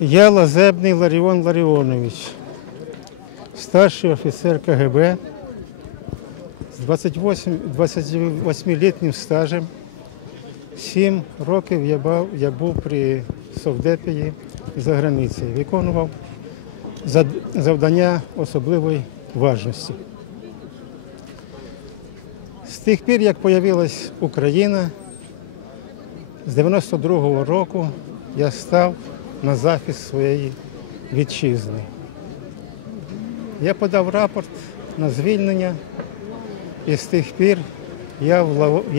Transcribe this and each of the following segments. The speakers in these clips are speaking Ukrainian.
Я Лазебний Ларіон Ларіонович, старший офіцер КГБ з 28, 28-літнім стажем. Сім років я, бав, я був при Совдепії за границею. Виконував завдання особливої важності. З тих пір, як з'явилась Україна, з 92-го року я став на захист своєї вітчизни. Я подав рапорт на звільнення, і з тих пір я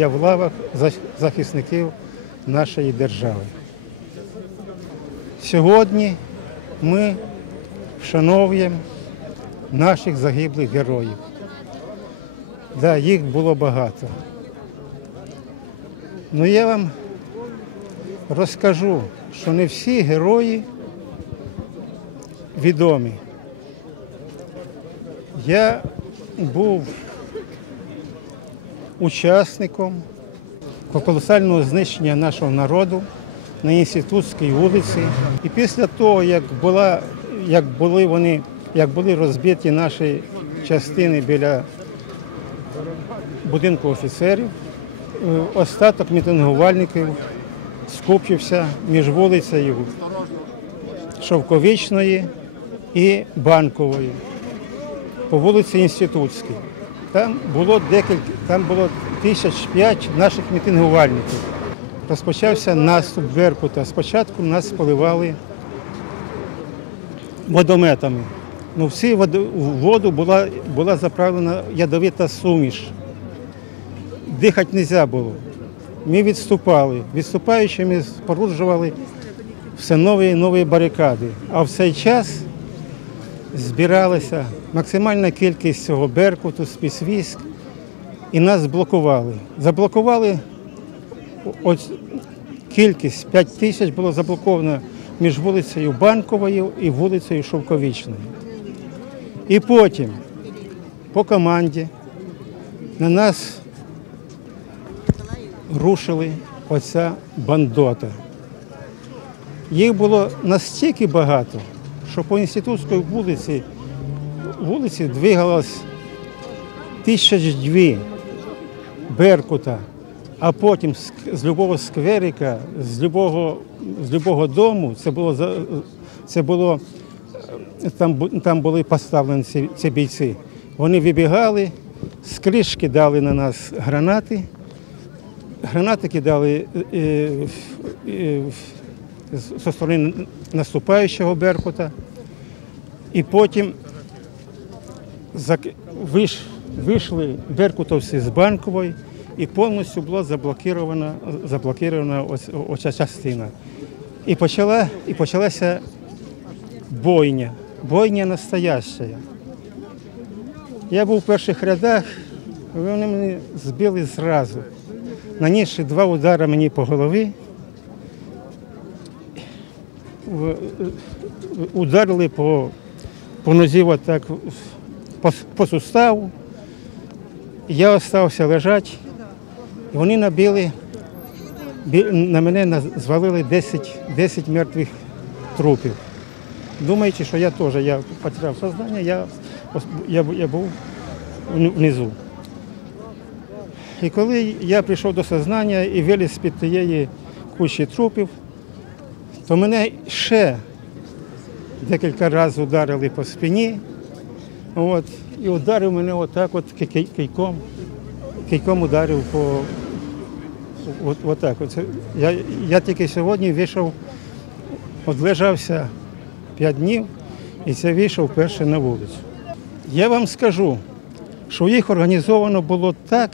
в лавах захисників нашої держави. Сьогодні ми вшановуємо наших загиблих героїв. Да, їх було багато. Ну я вам розкажу, що не всі герої відомі. Я був учасником колосального знищення нашого народу на інститутській вулиці. І після того, як була, як були вони, як були розбиті наші частини біля будинку офіцерів, е, остаток мітингувальників скупчився між вулицею Шовковічної і Банкової по вулиці Інститутській. Там було декілька, там було тисяч п'ять наших мітингувальників. Розпочався наступ Беркута. Спочатку нас поливали водометами. Ну, в воду була, була заправлена ядовита суміш. Дихати не можна було. Ми відступали. Відступаючи, ми споруджували все нові і нові барикади. А в цей час збиралася максимальна кількість цього беркуту, спецвійськ, і нас блокували. Заблокували ось кількість 5 тисяч було заблоковано між вулицею Банковою і вулицею Шовковічною. І потім по команді на нас рушили оця бандота. Їх було настільки багато, що по інститутській вулиці, вулиці двигалось тисяч дві Беркута, а потім з, любого скверика, з любого, з любого дому, це було, це було е, там, там були поставлені ці, ці бійці. Вони вибігали, з кришки дали на нас гранати, гранати кидали е, е, е, зі сторони наступаючого Беркута. І потім вийшли беркутовці з банкової і повністю була заблокірована ось, оця частина. І, почала, і почалася бойня, бойня настояща. Я був в перших рядах, вони мене збили зразу. Нанісши два удари мені по голові, ударили по, по нозі отак, по, по суставу. Я залишився лежати, і вони набили, на мене звалили 10, 10 мертвих трупів. Думаючи, що я теж я потеряв сознання, я, я, я був внизу. І коли я прийшов до сознання і виліз з-під тієї кучі трупів, то мене ще декілька разів ударили по спині. От, і ударив мене отак от ки- ки- кийком. Кийком ударив по от, отак. От. Я, я тільки сьогодні вийшов, от лежався 5 днів і це вийшов перше на вулицю. Я вам скажу, що їх організовано було так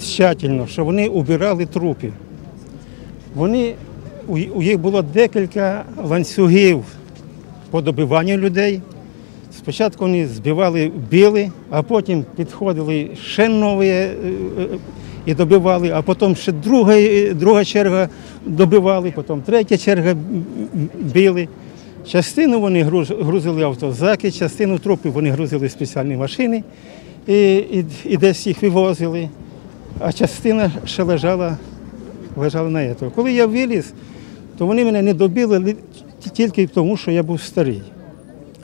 тщательно, що вони убирали трупи. Вони, у, їх було декілька ланцюгів по добиванню людей. Спочатку вони збивали, били, а потім підходили ще нові е, е, і добивали, а потім ще друга, друга черга добивали, потім третя черга били. Частину вони грузили автозаки, частину трупів вони грузили в спеціальні машини і, і, і десь їх вивозили, а частина ще лежала, лежала на цьому. Коли я виліз, то вони мене не добили тільки тому, що я був старий.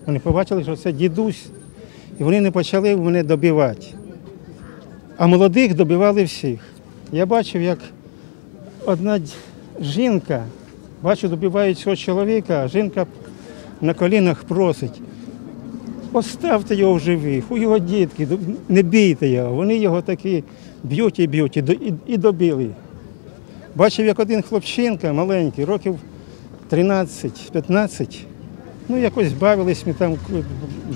Вони побачили, що це дідусь, і вони не почали мене добивати. А молодих добивали всіх. Я бачив, як одна жінка, бачу, добивають цього чоловіка, а жінка на колінах просить. Поставте його в живих, у його дітки, не бійте його. Вони його такі б'ють і б'ють, і, добили. Бачив, як один хлопчинка маленький, років 13-15, ну якось бавились, ми там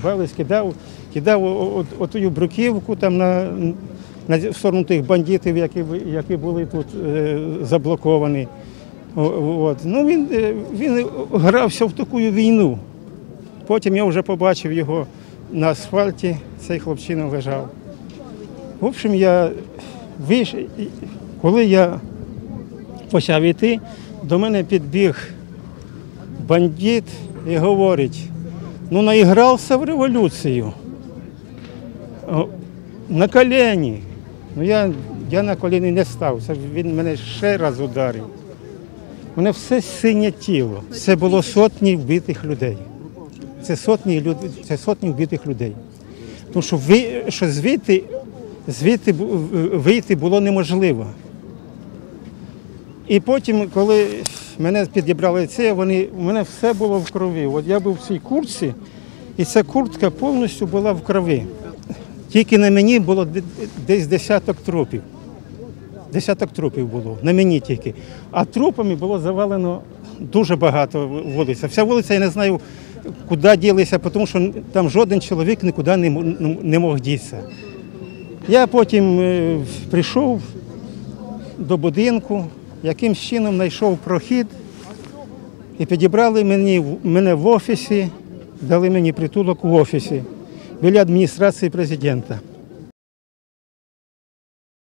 бавились, кидав, кидав отую бруківку там на, на сторону тих бандитів, які, які були тут е, заблоковані. От. Ну, він, е, він грався в таку війну. Потім я вже побачив його на асфальті, цей хлопчина лежав. В общем, я вийшов, коли я почав йти, до мене підбіг бандит і говорить, ну наігрався в революцію. На колені. Ну я, я на коліні не став. Це він мене ще раз ударив. У мене все синє тіло. Це було сотні вбитих людей. Це сотні, це сотні вбитих людей. Тому що, ви... що звідти, звідти вийти було неможливо. І потім, коли мене підібрали це, вони, у мене все було в крові. От я був в цій куртці, і ця куртка повністю була в крові. Тільки на мені було десь десяток трупів. Десяток трупів було, на мені тільки. А трупами було завалено дуже багато вулиця. Вся вулиця, я не знаю, куди ділися, тому що там жоден чоловік нікуди не, мог дітися. Я потім е, прийшов до будинку, якимсь чином знайшов прохід і підібрали мені, мене в офісі, дали мені притулок в офісі біля адміністрації президента.